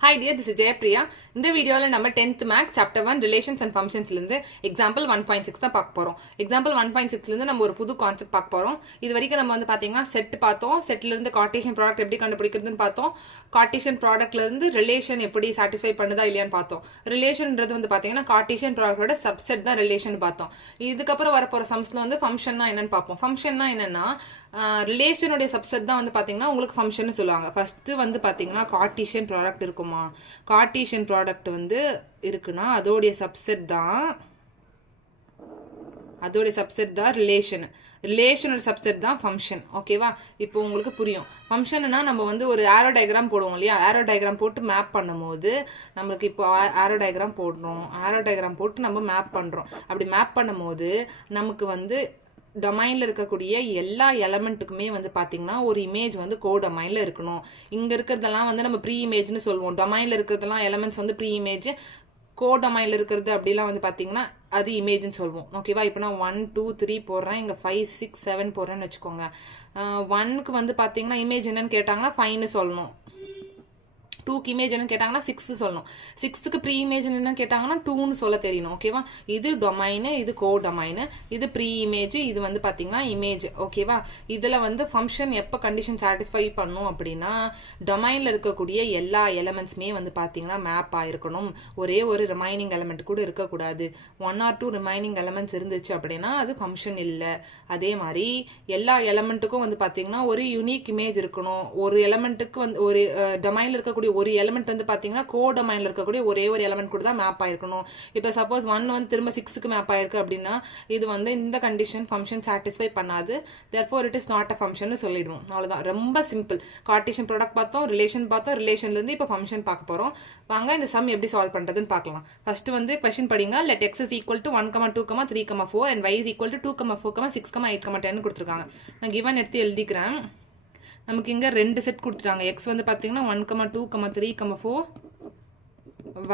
Hi dear, this is Jaypriya. In this video, we will 10th Max, Chapter 1, Relations and Functions. Example 1.6 தான் பார்க்க போறோம். Example 1.6 நம்ம ஒரு புது கான்செப்ட் பார்க்க போறோம். இது வரைக்கும் நம்ம பாத்தீங்கன்னா செட் பார்த்தோம். செட்ல இருந்து கார்ட்டீசியன் ப்ராடக்ட் எப்படி கண்டுபிடிக்கிறதுன்னு பார்த்தோம். கார்ட்டீசியன் ப்ராடக்ட்ல இருந்து ரிலேஷன் எப்படி சாட்டிஸ்ஃபை பண்ணுதா இல்லையான்னு பார்த்தோம். ரிலேஷன்ன்றது பாத்தீங்கன்னா கார்ட்டீசியன் ப்ராடக்ட்டோட சப்செட் தான் ரிலேஷன் பார்த்தோம். இதுக்கு அப்புறம் வர போற சம்ஸ்ல ஃபங்க்ஷன்னா என்னன்னு பார்ப்போம். ஃபங்க்ஷன்னா என்னன்னா ரிலேஷனுடைய சப்செட் தான் பாத்தீங்கன்னா உங்களுக்கு ஃபங்க்ஷன் சொல்லுவாங்க. ஃபர்ஸ்ட் பாத்தீங்கன்னா கார்ட்டீசியன் ப்ராடக்ட் இருக்கும். கார்ட்டீசியன் ப்ராடக்ட் இருக்குன்னா அதோடைய சப்செட் தான் ரிலேஷன். ரிலேஷனோட சப்செட் தான் ஃபங்க்ஷன். ஓகேவா? இப்போ உங்களுக்கு புரியும். ஃபங்க்ஷன்னா நம்ம ஒரு ஆரோ டயக்ராம் போடுவோம் இல்லையா? ஆரோ டயக்ராம் போட்டு மேப் பண்ணும்போது நம்மளுக்கு இப்போ ஆரோ டயக்ராம் போடுறோம். ஆரோ டயக்ராம் போட்டு நம்ம மேப் பண்றோம். அப்படி மேப் பண்ணும்போது நமக்கு டொமைன்ல இருக்கக்கூடிய எல்லா எலமெண்ட்டுக்குமே பாத்தீங்கன்னா ஒரு இமேஜ் கோ டொமைன்ல இருக்கணும். இங்க இருக்கிறதெல்லாம் நம்ம ப்ரீ இமேஜ்னு சொல்லுவோம். டொமைன்ல இருக்கிறதெல்லாம் எலமெண்ட்ஸ் ப்ரீ இமேஜ், கோ டொமைன்ல இருக்கிறது அப்படிலாம் பாத்தீங்கன்னா அது இமேஜ்னு சொல்லுவோம். ஓகேவா? இப்போ நான் 1 2 3 போடுறேன், இங்க 5 6 7 போடுறேன்னு வச்சுக்கோங்க. 1க்கு பாத்தீங்கன்னா இமேஜ் என்னன்னு கேட்டாங்கன்னா 5ன்னு சொல்லணும். 2க்கு இமேஜ் என்னன்னு கேட்டாங்கன்னா 6 சொல்லணும். 6க்கு ப்ரீ இமேஜ் என்னன்னு கேட்டாங்கன்னா 2ன்னு சொல்ல தெரியணும். ஓகேவா? இது டொமைனு, இது கோ டொமைனு, இது ப்ரீ இமேஜ், இது பாத்தீங்கன்னா இமேஜ். ஓகேவா? இதுல ஃபங்க்ஷன் எப்ப கண்டிஷன் சாட்டிஸ்ஃபை பண்ணும் அப்படின்னா டொமைன்ல இருக்கக்கூடிய எல்லா எலமெண்ட்ஸ்மே பாத்தீங்கன்னா மேப் ஆயிருக்கணும். ஒரே ஒரு ரிமைனிங் எலமெண்ட் கூட இருக்கக்கூடாது. 1 or 2 ரிமைனிங் எலமெண்ட்ஸ் இருந்துச்சு அப்படின்னா அது ஃபங்க்ஷன் இல்லை. அதே மாதிரி எல்லா எலமெண்ட்டுக்கும் பாத்தீங்கன்னா ஒரு யூனிக் இமேஜ் இருக்கணும். ஒரு எலமெண்ட்டுக்கு ஒரு டொமைன்ல இருக்கக்கூடிய ஒரு எலிமெண்ட் பாத்தீங்கன்னா கோ டொமைன்ல இருக்கக்கூடிய ஒரே ஒரு எலிமெண்ட் கூட தான் மேப் ஆயிருக்கணும். இப்போ சப்போஸ் 1 திரும்ப 6க்கு மேப் ஆயிருக்கு அப்படின்னா இது இந்த கண்டிஷன் ஃபங்க்ஷன் சாட்டிஸ்ஃபை பண்ணாது. therefore it is not a function னு சொல்லிடுவோம். அவ்வளவுதான். ரொம்ப சிம்பிள். கார்ட்டீசியன் ப்ராடக்ட் பார்த்தோம், ரிலேஷன் பார்த்தோம், ரிலேஷன்ல இருந்து இப்போ ஃபங்க்ஷன் பார்க்க போறோம். வாங்க இந்த சம் எப்படி சால்வ் பண்றதுன்னு பார்க்கலாம். ஃபர்ஸ்ட் क्वेश्चन படிங்க. let x is equal to 1, 2, 3, 4 and y is equal to 2, 4, 6, 8, 10 கொடுத்திருக்காங்க. நான் given எடுத்து எழுதிக்கிறேன். நமக்கு இங்க ரெண்டு செட் கொடுத்துட்டாங்க. x பாத்தீங்கன்னா 1, 2, 3, 4,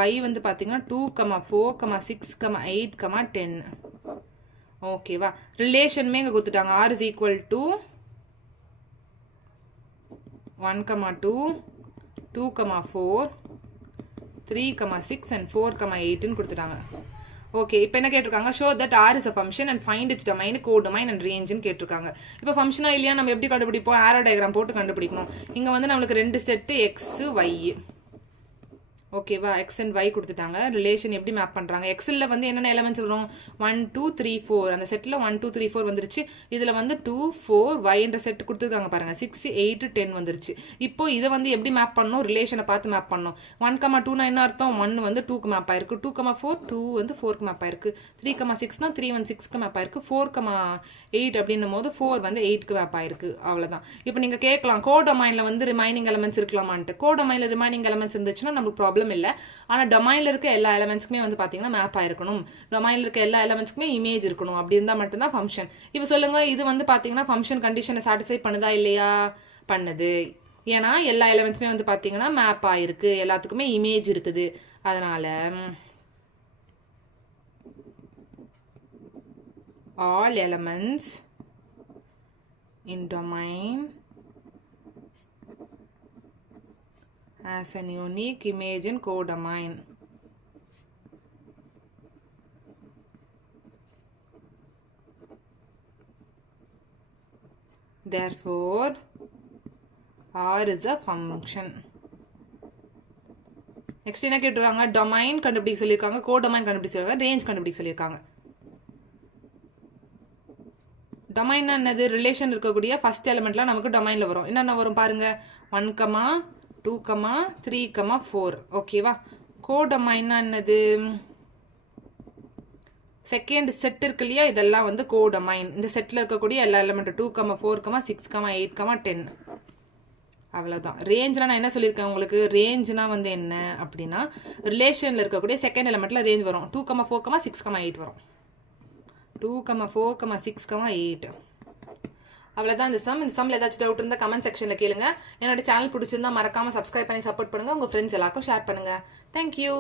y பாத்தீங்கன்னா 2, 4, 6, 8, 10. ஓகேவா? ரிலேஷன்மே இங்க கொடுத்துட்டாங்க. r is equal to 1, 2, 2, 4, 3, 6 and 4, 8 ன்னு கொடுத்துட்டாங்க. ஓகே, இப்போ என்ன கேட்டிருக்காங்க? Show that R is a function and find its domain, codomain and ரேஞ்சுன்னு கேட்டிருக்காங்க. இப்போ ஃபங்க்ஷனா இல்லையா நம்ம எப்படி கண்டுபிடிப்போம்? ஆரோ டயக்ராம் போட்டு கண்டுபிடிக்கணும். இங்க நம்மளுக்கு ரெண்டு செட்டு எக்ஸ் ஒய். ஓகேவா? எக்ஸ் அண்ட் ஒய் கொடுத்துட்டாங்க. ரிலேஷன் எப்படி மேப் பண்றாங்க? எக்ஸ்ல என்னென்ன எலிமெண்ட்ஸ் வரும்? 1 2 3 4. அந்த செட்ல 1 2 3 4 வந்துருச்சு. இதுல 2 4 y என்ற செட் கொடுத்துருக்காங்க பாருங்க. 6 8 10 வந்துருச்சு. இப்போ இதை எப்படி மேப் பண்ணணும்? ரிலேஷனை பார்த்து மேப் பண்ணணும். 1, 2 என்ன அர்த்தம்? 1 2க்கு மேப் ஆயிருக்கு. 2, 4 2 4க்கு மேப் ஆயிருக்கு. 3, 6 3 6க்கு மேப் ஆயிருக்கு. 4, 8 அப்படின்னும் போது 4 8க்கு மேப் ஆயிருக்கு. அவ்வளவுதான். இப்போ நீங்க கேட்கலாம், கோ டொமைன்ல ரிமைனிங் எலிமெண்ட்ஸ் இருக்கலாமான்ட்டு. கோ டொமைன்ல ரிமைனிங் எலிமெண்ட்ஸ் இருந்துச்சுன்னா நமக்கு ப்ராப்ளம் இல்ல. ஆனா டொமைன்ல இருக்க எல்லா எலிமெண்ட்ஸ்க்குமே பாத்தீங்கன்னா மேப் ஆயிருக்கணும். டொமைன்ல இருக்க எல்லா எலிமெண்ட்ஸ்க்குமே இமேஜ் இருக்கணும். அப்படி இருந்தா மட்டும் தான் ஃபங்க்ஷன். இப்போ சொல்லுங்க, இது பாத்தீங்கன்னா ஃபங்க்ஷன் கண்டிஷனை சாட்டிஸ்ஃபை பண்ணுதா இல்லையா? பண்ணுது. ஏன்னா எல்லா எலிமெண்ட்ஸ்மே பாத்தீங்கன்னா மேப் ஆயிருக்கு. எல்லாத்துக்குமே இமேஜ் இருக்குது. அதனால all elements in domain has an unique image in codomain. Therefore, R is a function. Next என்ன கேட்டிருக்காங்க? டொமைன் கண்டுபிடிக்க சொல்லியிருக்காங்க, கோடொமைன் கண்டுபிடிக்க சொல்லியிருக்காங்க, ரேஞ்ச் கண்டுபிடிக்க சொல்லியிருக்காங்க. டொமைன் என்னது? ரிலேஷன் இருக்கக்கூடிய ஃபர்ஸ்ட் எலிமெண்ட்லாம் நமக்கு டொமைன்ல வரும். என்னென்ன வரும் பாருங்க? 1, 2, 3, 4. ஓகேவா? கோ டொமைன் என்னது? செகண்ட் செட் இருக்கு இல்லையா? இதெல்லாம் கோ டொமைன். இந்த செட்ல இருக்கக்கூடிய எல்லா எலிமெண்ட் 2, 4, 6, 8, 10. அவ்வளவுதான். ரேஞ்ச்னா நான் என்ன சொல்லியிருக்கேன் உங்களுக்கு? ரேஞ்ச்னா என்ன அப்படின்னா ரிலேஷன்ல இருக்கக்கூடிய செகண்ட் எலிமெண்ட்ல ரேஞ்ச் வரும். 2, 4, 6, 8 வரும். 2, 4, 6, 8. அவ்வளவுதான் இந்த சம். இந்த சம்ல ஏதாச்சும் டவுட் இருந்தா கமெண்ட் செக்ஷன்ல கேளுங்க. என்னோட சேனல் பிடிச்சிருந்தா மறக்காம சப்ஸ்கிரைப் பண்ணி சப்போர்ட் பண்ணுங்க. உங்க ஃப்ரெண்ட்ஸ் எல்லாருக்கும் ஷேர் பண்ணுங்க. தேங்க்யூ.